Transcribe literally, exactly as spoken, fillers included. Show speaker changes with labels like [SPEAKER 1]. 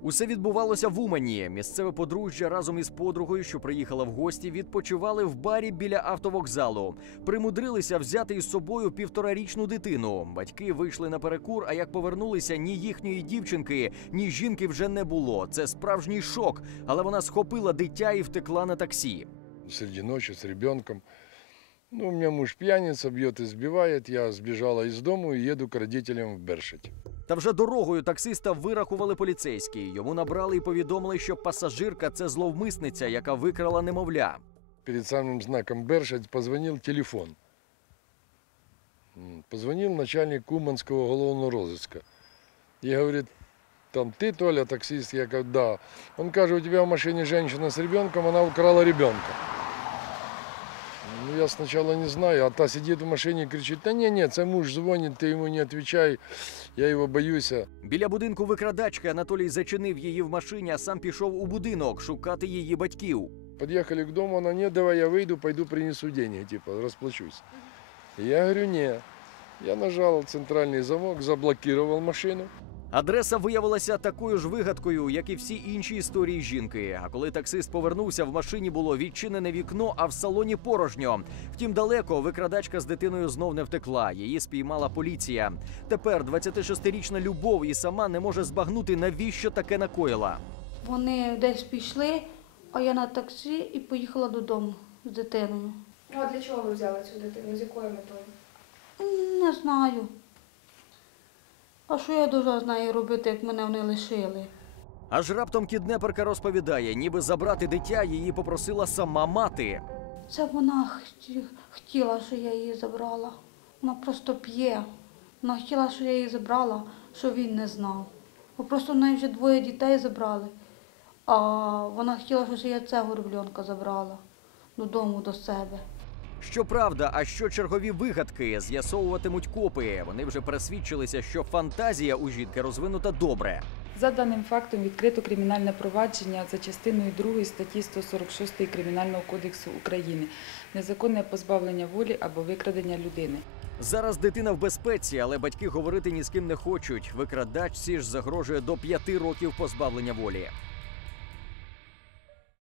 [SPEAKER 1] Усе відбувалося в Умані. Місцеве подружжя разом із подругою, що приїхала в гості, відпочивали в барі біля автовокзалу. Примудрилися взяти із собою півторарічну дитину. Батьки вийшли на перекур, а як повернулися, ні їхньої дівчинки, ні жінки вже не було. Це справжній шок, але вона схопила дитя і втекла на таксі.
[SPEAKER 2] Среди ночи с ребенком. Ну, у меня муж пьяница, бьет и сбивает. Я сбежала из дому и еду к родителям в Бершадь.
[SPEAKER 1] Та вже дорогою таксиста вирахували поліцейські. Йому набрали і повідомили, що пасажирка – це зловмисниця, яка викрала немовля.
[SPEAKER 2] Перед самым знаком Бершадь позвонил телефон. Позвонил начальник Уманского уголовного розыска. И говорит, там ты, Толя, таксист? Я говорю, да. Он говорит, у тебя в машине женщина с ребенком, она украла ребенка. Ну, я сначала не знаю, а та сидит в машине и кричит, да не, не, це муж звонит, ты ему не отвечай, я его боюсь.
[SPEAKER 1] Біля будинку викрадачки Анатолій зачинив її в машині, а сам пішов у будинок шукати її батьків.
[SPEAKER 2] Подъехали к дому, она, нет, давай я выйду, пойду принесу деньги, типа, расплачусь. Я говорю, не. Я нажал центральный замок, заблокировал машину.
[SPEAKER 1] Адреса виявилася такою ж вигадкою, як і всі інші історії жінки. А коли таксист повернувся, в машині було відчинене вікно, а в салоні порожньо. Втім, далеко викрадачка з дитиною знов не втекла. Її спіймала поліція. Тепер двадцятишестирічна Любов і сама не може збагнути, навіщо таке накоїла.
[SPEAKER 3] Вони десь пішли, а я на таксі і поїхала додому з дитиною.
[SPEAKER 4] Ну, а для чого ви взяли цю дитину? З якою метою?
[SPEAKER 3] Не знаю. А що я дуже з нею робити, як мене вони лишили?
[SPEAKER 1] Аж раптом кіднеперка розповідає, ніби забрати дитя її попросила сама мати.
[SPEAKER 3] Це вона хті- хотіла, що я її забрала. Вона просто п'є. Вона хотіла, що я її забрала, що він не знав. Бо просто в неї вже двоє дітей забрали. А вона хотіла, щоб я цього ребенка забрала додому до себе.
[SPEAKER 1] Щоправда, а що чергові вигадки з'ясовуватимуть копи. Вони вже пересвідчилися, що фантазія у жінки розвинута добре.
[SPEAKER 5] За даним фактом відкрито кримінальне провадження за частиною другої статті сто сорок шість Кримінального кодексу України «Незаконне позбавлення волі або викрадення людини».
[SPEAKER 1] Зараз дитина в безпеці, але батьки говорити ні з ким не хочуть. Викрадачці ж загрожує до п'яти років позбавлення волі.